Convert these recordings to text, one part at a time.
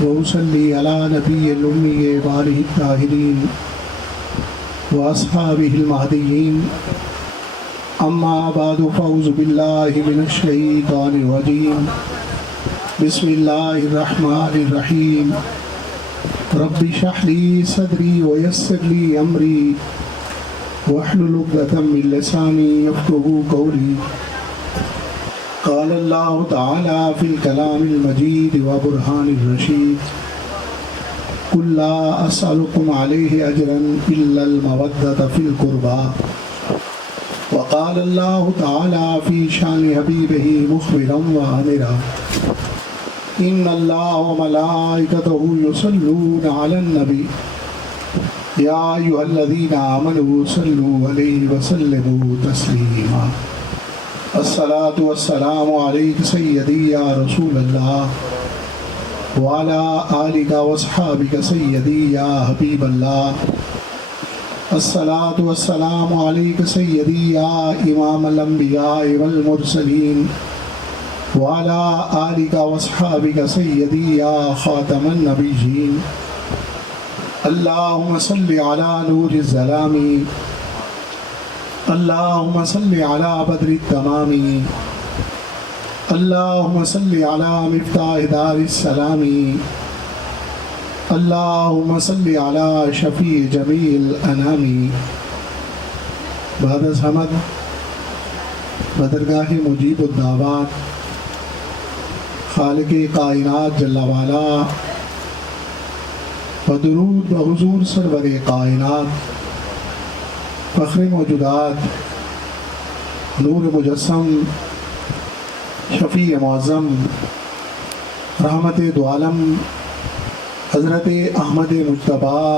وأصلي على نبي الأمي وآله الطاهرين وأصحابه المهديين أما بعد فأعوذ بالله من الشيطان الرجيم بسم الله الرحمن الرحيم رب اشرح لي صدري ويسر لي أمري واحلل عقدة من لساني يفقهوا قولي قال الله تعالى في الكلام المجيد وبرهان الرشيد قل لا أسألكم عليه أجرا إلا المودة في القربى وقال الله تعالى في شان حبيبه مخبرا وآمرا إن الله وملائكته يصلون على النبي يا أيها الذين آمنوا صلوا عليه وسلموا تسليما الصلاة والسلام عليك سيدي يا رسول الله وعلى آلك وأصحابك سيدي يا حبيب الله الصلاة والسلام عليك سيدي يا إمام الأنبياء والمرسلين وعلى آلك وأصحابك سيدي يا خاتم النبيين اللهم صل على نور الظلام اللهم صل على بدر التمام اللهم صل على مفتاح دار السلام اللهم صل على شفیع جمیع الانام بعد از حمد بدرگاہ مجیب الدعوات خالق کائنات جل والا بدرود بحضور سرور کائنات فخر موجودات نور مجسم شفیع معظم رحمت دو عالم حضرت احمد مجتبیٰ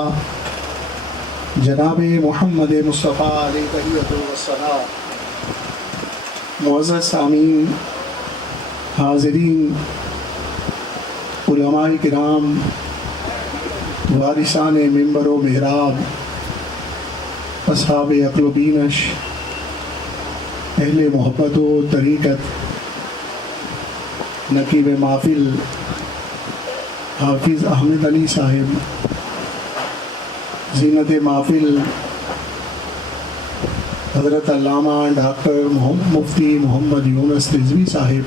جناب محمد مصطفیٰ علیہ تحیۃ والثناء معزز سامعین حاضرین علماء کرام وارثان منبر و محراب اصحاب عقل و بینش اہل محبت و طریقت نقیب محفل حافظ احمد علی صاحب زینت محفل حضرت علامہ ڈاکٹر مفتی محمد یونس رضوی صاحب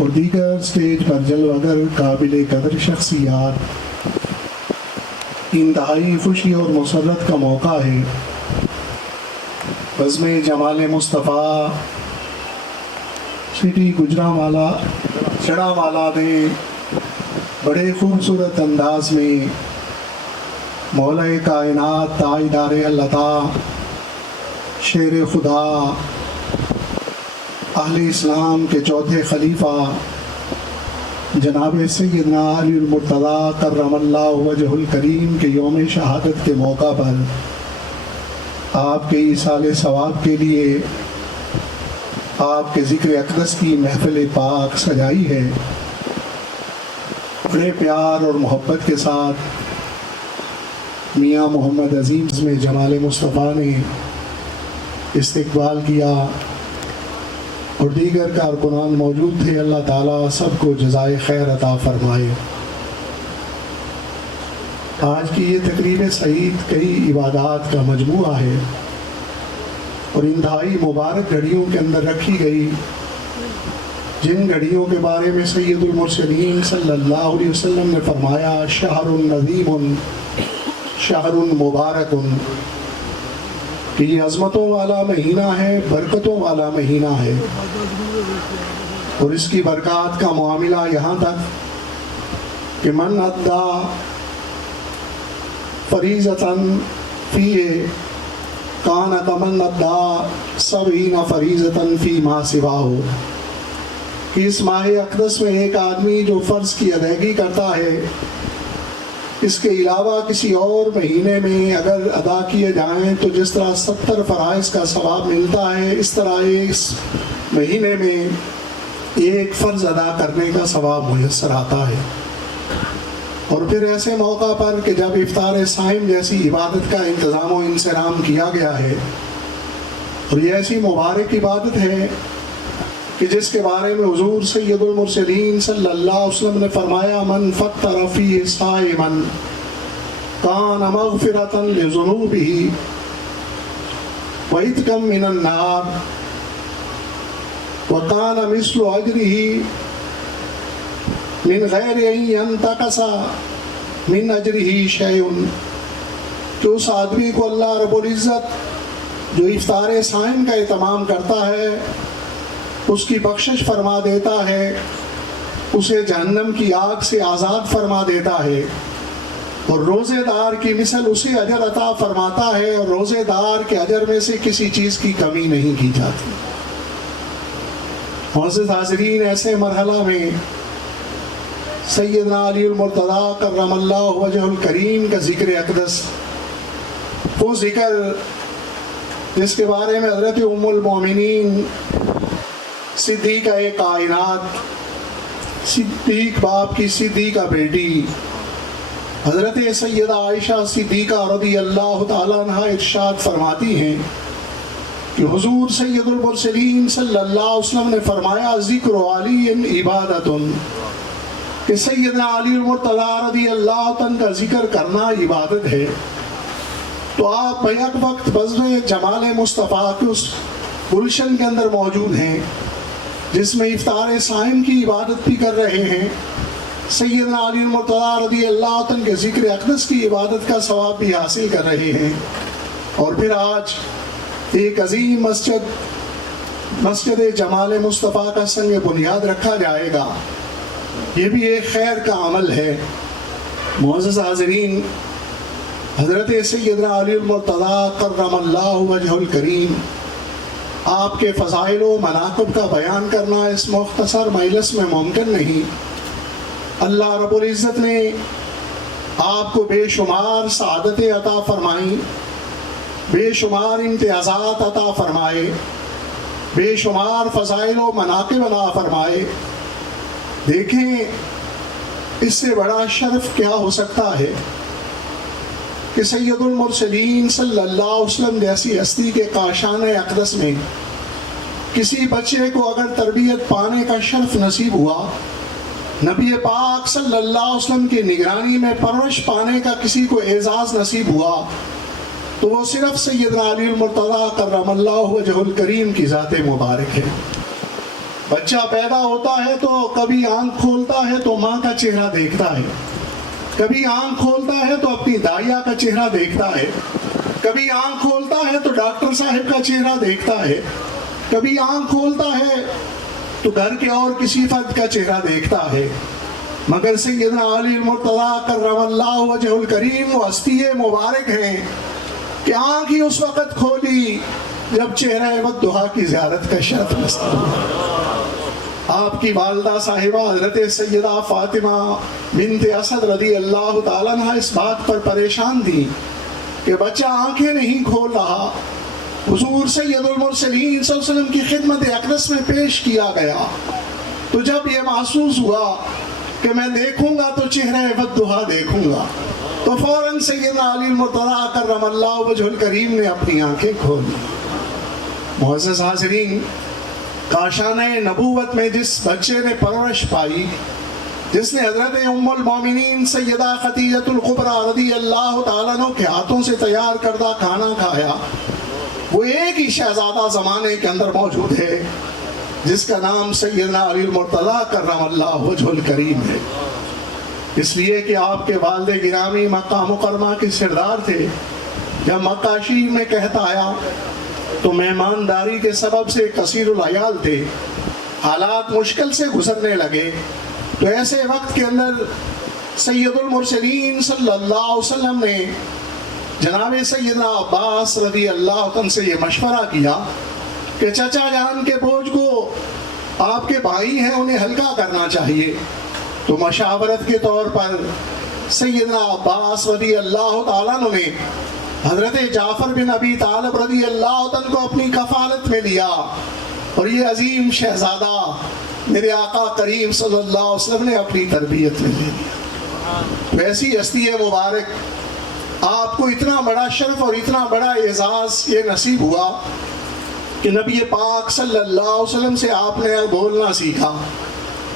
اور دیگر سٹیج پر جلوگر قابل قدر شخصیات، انتہائی خوشی اور مسرت کا موقع ہے بزم جمال مصطفیٰ سٹی گجرانوالہ چڑھاوالا میں بڑے خوبصورت انداز میں مولا کائنات تاجدار اللہ شیر خدا اہل اسلام کے چوتھے خلیفہ جناب سیدنا علی المرتضیٰ کرم اللہ وجہ الکریم کے یوم شہادت کے موقع پر آپ کے ایصال ثواب کے لیے آپ کے ذکر اقدس کی محفل پاک سجائی ہے۔ بڑے پیار اور محبت کے ساتھ میاں محمد عظیم میں جمال مصطفیٰ نے استقبال کیا اور دیگر کارکنان موجود تھے۔ اللہ تعالیٰ سب کو جزائے خیر عطا فرمائے۔ آج کی یہ تقریب سعید کئی عبادات کا مجموعہ ہے اور انتہائی مبارک گھڑیوں کے اندر رکھی گئی، جن گھڑیوں کے بارے میں سید المرسلین صلی اللہ علیہ وسلم نے فرمایا شہر نظیم شہر مبارک، کہ یہ عظمتوں والا مہینہ ہے، برکتوں والا مہینہ ہے، اور اس کی برکات کا معاملہ یہاں تک کہ من ادا فریضۃً فیہ کان کمن ادا سبعین فریضۃً فی ما سواہ، کہ اس ماہ اقدس میں ایک آدمی جو فرض کی ادائیگی کرتا ہے اس کے علاوہ کسی اور مہینے میں اگر ادا کیے جائیں تو جس طرح 70 فرائض کا ثواب ملتا ہے، اس طرح اس مہینے میں ایک فرض ادا کرنے کا ثواب میسر آتا ہے۔ اور پھر ایسے موقع پر کہ جب افطار صائم جیسی عبادت کا انتظام و انصرام کیا گیا ہے، اور یہ ایسی مبارک عبادت ہے کہ جس کے بارے میں حضور سید المرسلین صلی اللہ علیہ وسلم نے فرمایا من فطر فیہ صائما کان مغفرۃ لذنوبہ وعتقا من النار وکان مثل اجرہ من غیر ان ینتقص من اجرہ شیء، کہ اس آدمی کو اللہ رب العزت جو افطار صائم کا اہتمام کرتا ہے اس کی بخشش فرما دیتا ہے، اسے جہنم کی آگ سے آزاد فرما دیتا ہے، اور روزے دار کی مثل اسے اجر عطا فرماتا ہے، اور روزے دار کے اجر میں سے کسی چیز کی کمی نہیں کی جاتی۔ معزز حاضرین، ایسے مرحلہ میں سیدنا علی المرتضیٰ کرم اللہ وجہ الکریم کا ذکر اقدس، وہ ذکر جس کے بارے میں حضرت ام المومنین صدیقہ کائنات، صدیق باپ کی صدیقہ بیٹی حضرت سیدہ عائشہ صدیقہ رضی اللہ تعالیٰ عنہ ارشاد فرماتی ہیں کہ حضور سید المرسلین صلی اللہ علیہ وسلم نے فرمایا ذکر علی عبادت، کہ سیدنا علی المرتضیٰ رضی اللہ عنہ کا ذکر کرنا عبادت ہے۔ تو آپ بیک وقت بزم جمال مصطفیٰ کے اس گلشن کے اندر موجود ہیں جس میں افطار صائم کی عبادت بھی کر رہے ہیں، سیدنا علی المرتضیٰ رضی اللہ عنہ کے ذکر اقدس کی عبادت کا ثواب بھی حاصل کر رہے ہیں، اور پھر آج ایک عظیم مسجد جمال مصطفیٰ کا سنگ بنیاد رکھا جائے گا۔ یہ بھی ایک خیر کا عمل ہے۔ معزز حاضرین، حضرت سیدنا علی المرتضیٰ کرم اللہ وجہ الکریم، آپ کے فضائل و مناقب کا بیان کرنا اس مختصر مجلس میں ممکن نہیں۔ اللہ رب العزت نے آپ کو بے شمار سعادتیں عطا فرمائیں، بے شمار امتیازات عطا فرمائے، بے شمار فضائل و مناقب عطا فرمائے۔ دیکھیں اس سے بڑا شرف کیا ہو سکتا ہے کہ سید المرسلین صلی اللہ علیہ وسلم جیسی ہستی کے کاشان اقدس میں کسی بچے کو اگر تربیت پانے کا شرف نصیب ہوا، نبی پاک صلی اللہ علیہ وسلم کی نگرانی میں پرورش پانے کا کسی کو اعزاز نصیب ہوا، تو وہ صرف سیدنا علی المرتضیٰ کرم اللہ وجہ الکریم کی ذات مبارک ہے۔ بچہ پیدا ہوتا ہے تو کبھی آنکھ کھولتا ہے تو ماں کا چہرہ دیکھتا ہے، کبھی آنکھ کھولتا ہے تو اپنی دائیا کا چہرہ دیکھتا ہے، کبھی آنکھ کھولتا ہے تو ڈاکٹر صاحب کا چہرہ دیکھتا ہے، کبھی آنکھ کھولتا ہے تو گھر کے اور کسی فرد کا چہرہ دیکھتا ہے، مگر سیدنا علی المرتضیٰ کرم اللہ وجہ الکریم وہ ہستی مبارک ہیں کہ آنکھ ہی اس وقت کھولی جب چہرہ والضحیٰ کی زیارت کا شرف نصیب ہوا۔ آپ کی والدہ صاحبہ حضرت سیدہ فاطمہ بنت اسد رضی اللہ تعالیٰ عنہ اس بات پر پریشان تھی کہ بچہ آنکھیں نہیں کھول رہا۔ حضور سید المرسلین صلی اللہ علیہ وسلم کی خدمت اقدس میں پیش کیا گیا، تو جب یہ محسوس ہوا کہ میں دیکھوں گا تو چہرہ والضحیٰ دیکھوں گا، تو فوراً سیدنا علی المرتضیٰ کرم اللہ وجہ الکریم نے اپنی آنکھیں کھولی۔ معزز حاضرین، کاشانہ نبوت میں جس بچے نے پرورش پائی، جس نے حضرت ام المومنین سیدہ خدیجہ الکبریٰ رضی اللہ تعالیٰ عنہ کے ہاتھوں سے تیار کردہ کھانا کھایا، وہ ایک ہی شہزادہ زمانے کے اندر موجود ہے جس کا نام سیدنا علی المرتضیٰ کرم اللہ وجہ الکریم ہے۔ اس لیے کہ آپ کے والد گرامی مکہ مکرمہ کے سردار تھے۔ جب مکہ شریف میں قحط آیا تو مہمانداری کے سبب سے کثیر العیال تھے، حالات مشکل سے گزرنے لگے، تو ایسے وقت کے اندر سید المرسلین صلی اللہ علیہ وسلم نے جناب سیدنا عباس رضی اللہ عنہ سے یہ مشورہ کیا کہ چچا جان کے بوجھ کو آپ کے بھائی ہیں انہیں ہلکا کرنا چاہیے۔ تو مشاورت کے طور پر سیدنا عباس رضی اللہ تعالیٰ عنہ نے حضرت جعفر بن ابی طالب رضی اللہ عنہ کو اپنی کفالت میں لیا، اور یہ عظیم شہزادہ میرے آقا کریم صلی اللہ علیہ وسلم نے اپنی تربیت میں لے لیا۔ ویسی ہستی مبارک، آپ کو اتنا بڑا شرف اور اتنا بڑا اعزاز یہ نصیب ہوا کہ نبی پاک صلی اللہ علیہ وسلم سے آپ نے بولنا سیکھا،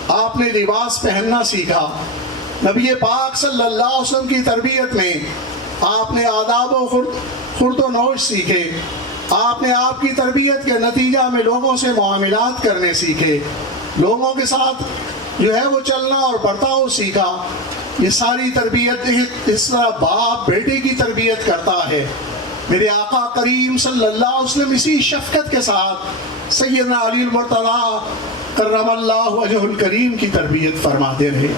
آپ نے لباس پہننا سیکھا، نبی پاک صلی اللہ علیہ وسلم کی تربیت میں آپ نے آداب و خورد و نوش سیکھے، آپ نے آپ کی تربیت کے نتیجہ میں لوگوں سے معاملات کرنے سیکھے، لوگوں کے ساتھ جو ہے وہ چلنا اور برتاؤ سیکھا۔ یہ ساری تربیت اس طرح باپ بیٹے کی تربیت کرتا ہے۔ میرے آقا کریم صلی اللہ علیہ وسلم اسی شفقت کے ساتھ سیدنا علی المرتضیٰ کرم اللہ وجہ الکریم کی تربیت فرماتے رہے۔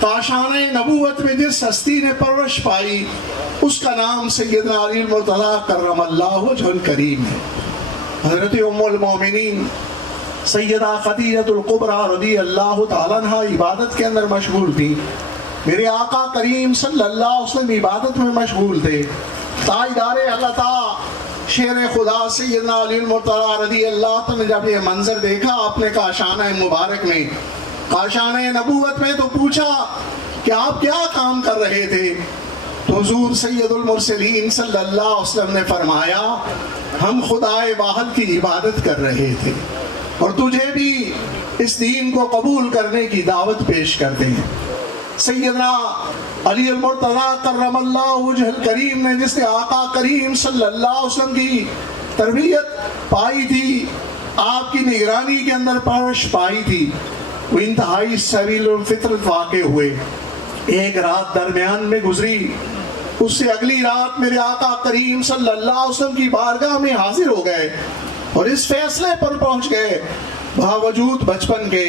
کاشانہ نبوت میں جس ہستی نے پرورش پائی اس کا نام سیدنا علی المرتضیٰ کرم اللہ وجہ الکریم ہے۔ حضرت ام المومنین سیدہ خدیجہ الکبریٰ رضی اللہ تعالیٰ عنہ عبادت کے اندر مشغول تھی، میرے آقا کریم صلی اللہ علیہ وسلم عبادت میں مشغول تھے۔ تاجدار عطا شیر خدا سیدنا علی المرتضیٰ رضی اللہ عنہ نے جب یہ منظر دیکھا اپنے کاشانہ مبارک میں، کاشانہ نبوت میں، تو پوچھا کہ آپ کیا کام کر رہے تھے؟ تو حضور سید المرسلین صلی اللہ علیہ وسلم نے فرمایا ہم خدائے واحد کی عبادت کر رہے تھے اور تجھے بھی اس دین کو قبول کرنے کی دعوت پیش کرتے ہیں۔ سیدنا علی المرتضیٰ کرم اللہ وجہ الکریم نے جس نے آقا کریم صلی اللہ علیہ وسلم کی تربیت پائی تھی، آپ کی نگرانی کے اندر پرورش پائی تھی، وہ انتہائی سبیل الفطرت واقع ہوئے۔ ایک رات درمیان میں گزری، اس سے اگلی رات میرے آقا کریم صلی اللہ علیہ وسلم کی بارگاہ میں حاضر ہو گئے اور اس فیصلے پر پہنچ گئے باوجود بچپن کے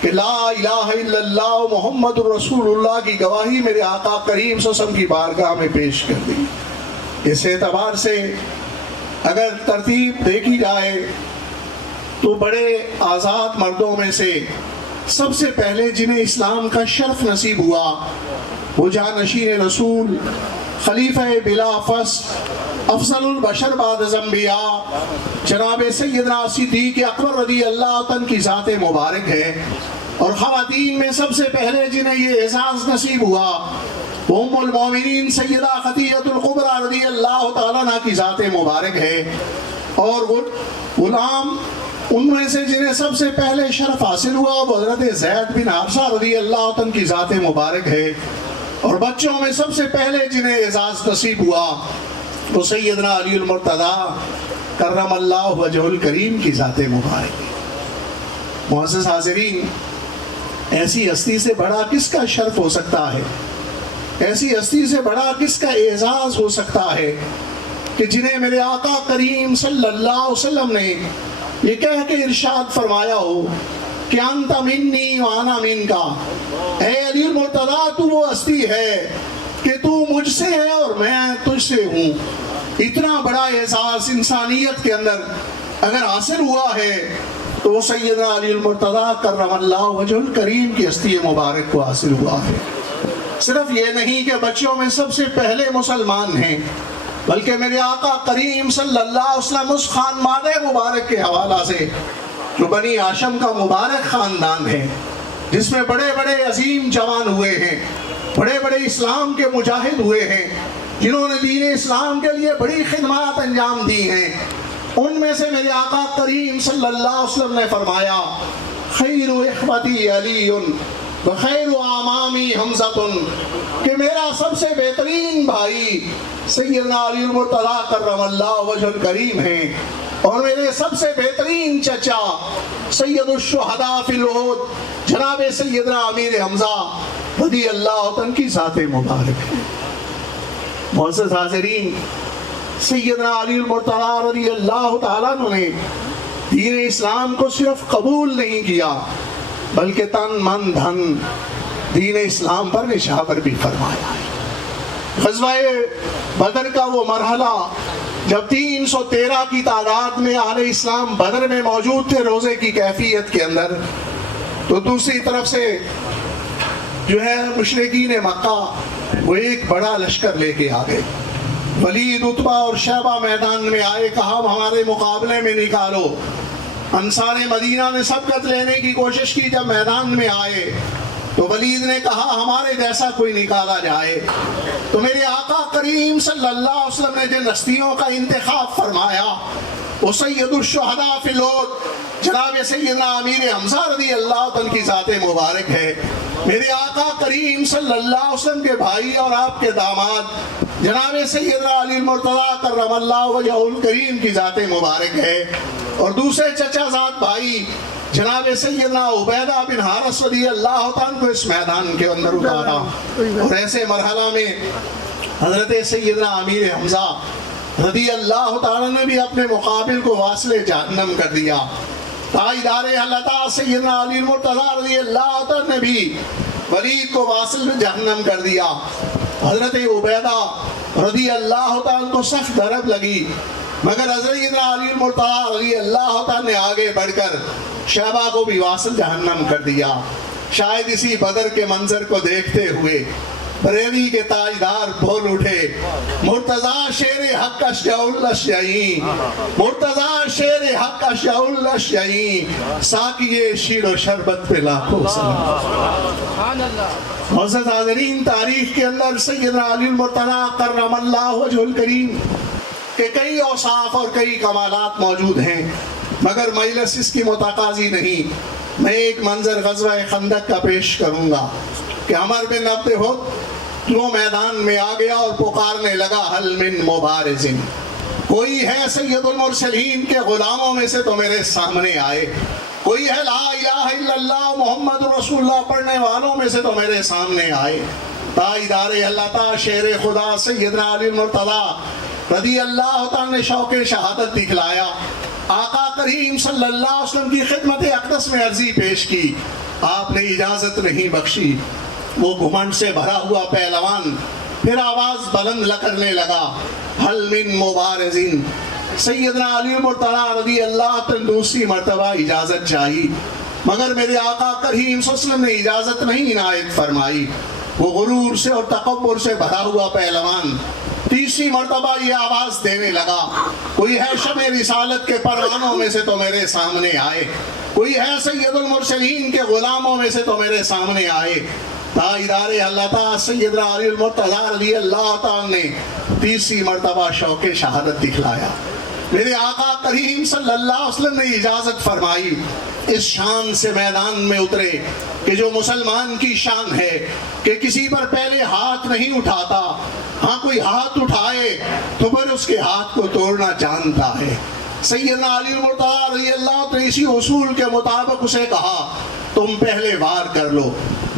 کہ لا الہ الا اللہ محمد رسول اللہ کی گواہی میرے آقا کریم صلی اللہ علیہ وسلم کی بارگاہ میں پیش کر دی۔ اس اعتبار سے اگر ترتیب دیکھی جائے تو بڑے آزاد مردوں میں سے سب سے پہلے جنہیں اسلام کا شرف نصیب ہوا وہ جانشین رسول، خلیفہ بلا فصل، افضل البشر بعد الانبیاء جناب سیدنا صدیق اکبر رضی اللہ عنہ کی ذات مبارک ہے۔ اور خواتین میں سب سے پہلے جنہیں یہ اعزاز نصیب ہوا وہ ام المومنین سیدہ خدیجہ الکبریٰ رضی اللہ تعالیٰ عنہ کی ذات مبارک ہے۔ اور غلام ان میں سے جنہیں سب سے پہلے شرف حاصل ہوا وہ حضرت زید بن حارثہ رضی اللہ عنہ کی ذات مبارک ہے۔ اور بچوں میں سب سے پہلے جنہیں اعزاز نصیب ہوا وہ سیدنا علی المرتضیٰ کرم اللہ وجہ الکریم کی ذات مبارک ہے۔ معزز حاضرین، ایسی ہستی سے بڑا کس کا شرف ہو سکتا ہے، ایسی ہستی سے بڑا کس کا اعزاز ہو سکتا ہے کہ جنہیں میرے آقا کریم صلی اللہ علیہ وسلم نے یہ کہہ کے ارشاد فرمایا ہو کہ انت منی وانا منکا، اے علی المرتضیٰ تو وہ ہستی ہے کہ تو مجھ سے ہے اور میں تجھ سے ہوں۔ اتنا بڑا احساس انسانیت کے اندر اگر حاصل ہوا ہے تو وہ سیدنا علی المرتضیٰ کرم اللہ وجہ الکریم کی ہستی مبارک کو حاصل ہوا ہے۔ صرف یہ نہیں کہ بچوں میں سب سے پہلے مسلمان ہیں بلکہ میرے آقا کریم صلی اللہ علیہ وسلم اس خاندان مبارک کے حوالہ سے جو بنی ہاشم کا مبارک خاندان ہے جس میں بڑے بڑے عظیم جوان ہوئے ہیں، بڑے بڑے اسلام کے مجاہد ہوئے ہیں، جنہوں نے دین اسلام کے لیے بڑی خدمات انجام دی ہیں، ان میں سے میرے آقا کریم صلی اللہ علیہ وسلم نے فرمایا خیر اخوتی علی وخیر اعمامی حمزہ، کہ میرا سب سے بہترین بھائی سیدنا علی المرتضیٰ کرم اللہ وجہ الکریم ہیں اور میرے سب سے بہترین چچا سید الشہداء فی الاحد جناب سیدنا امیر حمزہ رضی اللہ عنہ کی ذات مبارک ہے۔ معزز حاضرین، سیدنا علی المرتضیٰ رضی اللہ تعالیٰ عنہ نے دین اسلام کو صرف قبول نہیں کیا بلکہ تن من دھن دین اسلام پر نشاور بھی فرمایا ہے۔ غزوہ بدر کا وہ مرحلہ جب 313 کی تعداد میں اہل اسلام بدر میں موجود تھے روزے کی کیفیت کے اندر، تو دوسری طرف سے جو ہے مشرکین مکہ وہ ایک بڑا لشکر لے کے آ گئے۔ ولید، عتبہ اور شیبہ میدان میں آئے، کہا ہمارے مقابلے میں نکالو۔ انصار مدینہ نے سبقت لینے کی کوشش کی، جب میدان میں آئے تو ولید نے کہا ہمارے جیسا کوئی نکالا جائے۔ تو میرے آقا کریم صلی اللہ علیہ وسلم نے جن ہستیوں کا انتخاب فرمایا وہ سید الشہداء فی الارض جناب سیدنا امیر حمزہ رضی اللہ عنہ کی ذات مبارک ہے۔ میرے آقا کریم صلی اللہ علیہ وسلم کے بھائی اور آپ کے داماد جناب سیدنا علی المرتضیٰ کرم اللہ وجہہ الکریم کی ذات مبارک ہے۔ اور دوسرے چچا زاد بھائی جناب سیدنا عبیدہ بن حارث رضی اللہ عنہ کو اس میدان کے اندر اتارا، اور ایسے مرحلہ میں حضرت سیدنا امیر حمزہ رضی اللہ تعالیٰ نے بھی اپنے مقابل کو واصل جہنم کر دیا۔ تاجدار حلتا سیدنا علی المرتضیٰ رضی اللہ عنہ نے بھی ولید کو واصل جہنم کر دیا۔ حضرت عبیدہ رضی اللہ تعالیٰ کو سخت ضرب لگی، مگر حضرت علی المرتضیٰ رضی اللہ تعالیٰ نے آگے بڑھ کر شیبہ کو بھی واصل جہنم کر دیا۔ شاید اسی بدر کے منظر کو دیکھتے ہوئے بریلی کے تاجدار بول اٹھے، مرتضیٰ شیر حق اشجع الاشجعین، مرتضیٰ شیر حق اشجع الاشجعین، ساقیے شیر و شربت پہ لاکھوں سلام۔ معزز حاضرین، تاریخ کے اندر سیدنا علی المرتضیٰ کرم اللہ وجہہ الکریم کہ کئی اوصاف اور کئی کمالات موجود ہیں، مگر مجلس اس کی متقاضی نہیں۔ میں ایک منظر غزوہ خندق کا پیش کروں گا کہ عمر بن عبد ہد وہ میدان میں آ گیا اور پکارنے لگا، حل من مبارز، کوئی ہے سید المرسلین کے غلاموں میں سے تو میرے سامنے آئے، کوئی ہے لا الہ الا اللہ محمد رسول اللہ پڑھنے والوں میں سے تو میرے سامنے آئے۔ تاجدار اللہ تعالی شیر خدا سیدنا علی المرتضیٰ رضی اللہ تعالیٰ نے شوق شہادت دکھلایا۔ آقا کریم صلی اللہ علیہ وسلم کی خدمت اقدس میں عرضی پیش کی، آپ نے اجازت نہیں بخشی۔ وہ گھمنڈ سے بھرا ہوا پہلوان پھر آواز بلند کرنے لگا، حل من مبارزین، سیدنا علی المرتضیٰ رضی اللہ عنہ دوسری مرتبہ اجازت چاہی، مگر میرے آقا کریم صلی اللہ علیہ وسلم نے اجازت نہیں عنایت فرمائی۔ وہ غرور سے اور تکبر سے بھرا ہوا پہلوان تیسری مرتبہ یہ آواز دینے لگا، کوئی ہے شمع رسالت کے پروانوں میں سے تو میرے سامنے آئے، کوئی ہے سید المرسلین کے غلاموں میں سے تو میرے سامنے آئے۔ تاجدار اللہ تعالیٰ سیدنا علی المرتضیٰ رضی اللہ تعالیٰ نے تیسری مرتبہ شوق شہادت دکھلایا۔ میرے آقا کریم صلی اللہ علیہ وسلم نے اجازت فرمائی، اس شان سے میدان میں اترے کہ جو مسلمان کی شان ہے کہ کسی پر پہلے ہاتھ نہیں اٹھاتا، ہاں کوئی ہاتھ اٹھائے تو پھر اس کے ہاتھ کو توڑنا جانتا ہے۔ سیدنا علی المرتضیٰ رضی اللہ عنہ اسی اصول کے مطابق اسے کہا، تم پہلے وار کر لو۔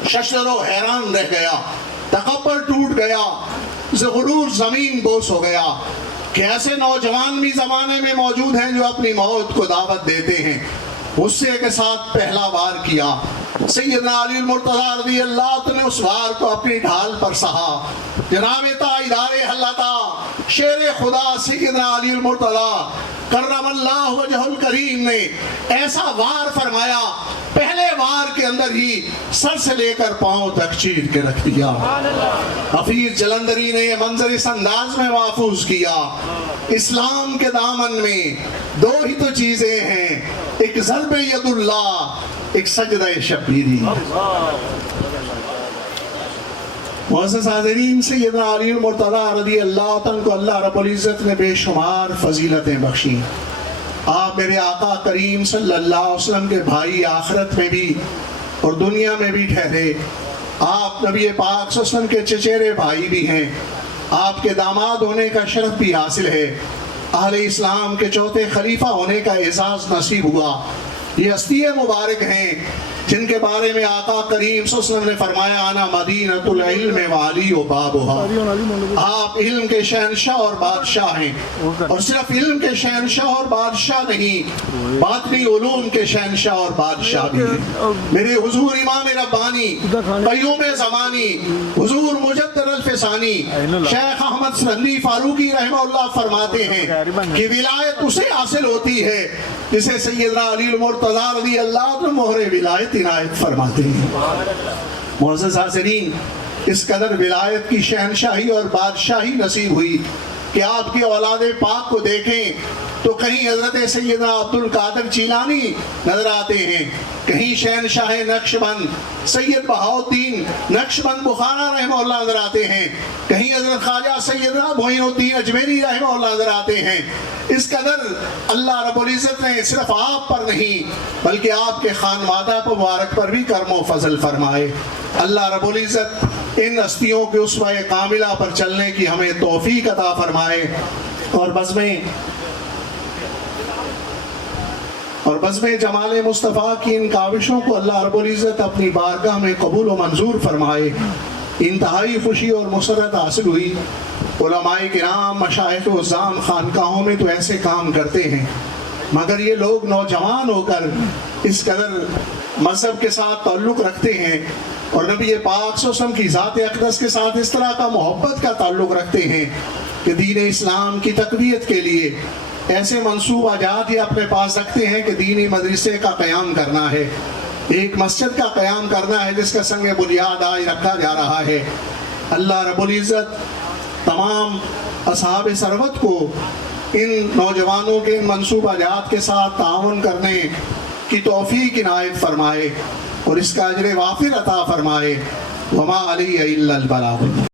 ششدر و حیران رہ گیا، تکبر ٹوٹ گیا، غرور زمین بوس ہو گیا کہ ایسے نوجوان بھی زمانے میں موجود ہیں جو اپنی موت کو دعوت دیتے ہیں۔ غصے کے ساتھ پہلا وار کیا۔ سیدنا علی المرتضیٰ رضی اللہ عنہ نے اس وار کو اپنی ڈھال پر سہا۔ جناب تاجدار حلتا شیر خدا سیدنا علی المرتضیٰ کرم اللہ وجہ الکریم نے ایسا وار فرمایا، پہلے وار کے اندر ہی سر سے لے کر پاؤں تک چیر کے رکھ دیا۔ حفیظ جلندری نے یہ منظر اس انداز میں محفوظ کیا، اسلام کے دامن میں دو ہی تو چیزیں ہیں، ایک ضرب ید اللہ، ایک سجدہ شبیری۔ معزز حاضرین، سیدنا علی المرتضیٰ رضی اللہ عنہ کو اللہ رب العزت نے بے شمار فضیلتیں بخشی۔ آپ میرے آقا کریم صلی اللہ علیہ وسلم کے بھائی آخرت میں بھی اور دنیا میں بھی ٹھہرے۔ آپ نبی پاک صلی اللہ علیہ وسلم کے چچیرے بھائی بھی ہیں، آپ کے داماد ہونے کا شرف بھی حاصل ہے، اہل اسلام کے چوتھے خلیفہ ہونے کا اعزاز نصیب ہوا۔ یہ ہستی مبارک ہیں جن کے بارے میں آقا کریم صلی اللہ علیہ وسلم نے فرمایا، انا مدینۃ العلم وعلی بابھا، آپ علم کے شہنشاہ اور بادشاہ ہیں، اور صرف علم کے شہنشاہ اور بادشاہ نہیں، باطنی علوم کے شہنشاہ اور بادشاہ بھی ہیں۔ میرے حضور امام ربانی قیوم زمانی حضور مجدد الفسانی شیخ احمد سندھی فاروقی رحمہ اللہ فرماتے ہیں کہ ولایت اسے حاصل ہوتی ہے جسے سیدنا علی المرتضیٰ رضی اللہ عنہ مہر ولایت عنایت فرماتے ہیں۔ معزز حاضرین، اس قدر ولایت کی شہنشاہی اور بادشاہی نصیب ہوئی کہ آپ کی اولاد پاک کو دیکھیں، تو کہیں حضرت سیدنا عبد القادر جیلانی نظر آتے ہیں، کہیں شہنشاہ نقشبند سید بہاؤالدین نقشبند بخارا رحمہ اللہ نظر آتے ہیں، کہیں حضرت خواجہ سیدنا معین الدین اجمیری رحمہ اللہ نظر آتے ہیں۔ اس قدر اللہ رب العزت نے صرف آپ پر نہیں بلکہ آپ کے خانوادہ مبارک پر بھی کرم و فضل فرمائے۔ اللہ رب العزت ان ہستیوں کے اسوہ کاملہ پر چلنے کی ہمیں توفیق عطا فرمائے، اور بزم جمال مصطفیٰ کی ان کاوشوں کو اللہ رب العزت اپنی بارگاہ میں قبول و منظور فرمائے۔ انتہائی خوشی اور مسرت حاصل ہوئی۔ علماء کرام، مشائخ و عظام خانقاہوں میں تو ایسے کام کرتے ہیں، مگر یہ لوگ نوجوان ہو کر اس قدر مذہب کے ساتھ تعلق رکھتے ہیں اور نبی پاک صلی اللہ علیہ وسلم کی ذات اقدس کے ساتھ اس طرح کا محبت کا تعلق رکھتے ہیں کہ دین اسلام کی تقویت کے لیے ایسے منصوبہ جات یہ اپنے پاس رکھتے ہیں کہ دینی مدرسے کا قیام کرنا ہے، ایک مسجد کا قیام کرنا ہے جس کا سنگ بنیاد آج رکھا جا رہا ہے۔ اللہ رب العزت تمام اصحاب ثروت کو ان نوجوانوں کے ان منصوبہ جات کے ساتھ تعاون کرنے کی توفیق عنایت فرمائے اور اس کا اجر وافر عطا فرمائے۔ وما علی الا البلاغ۔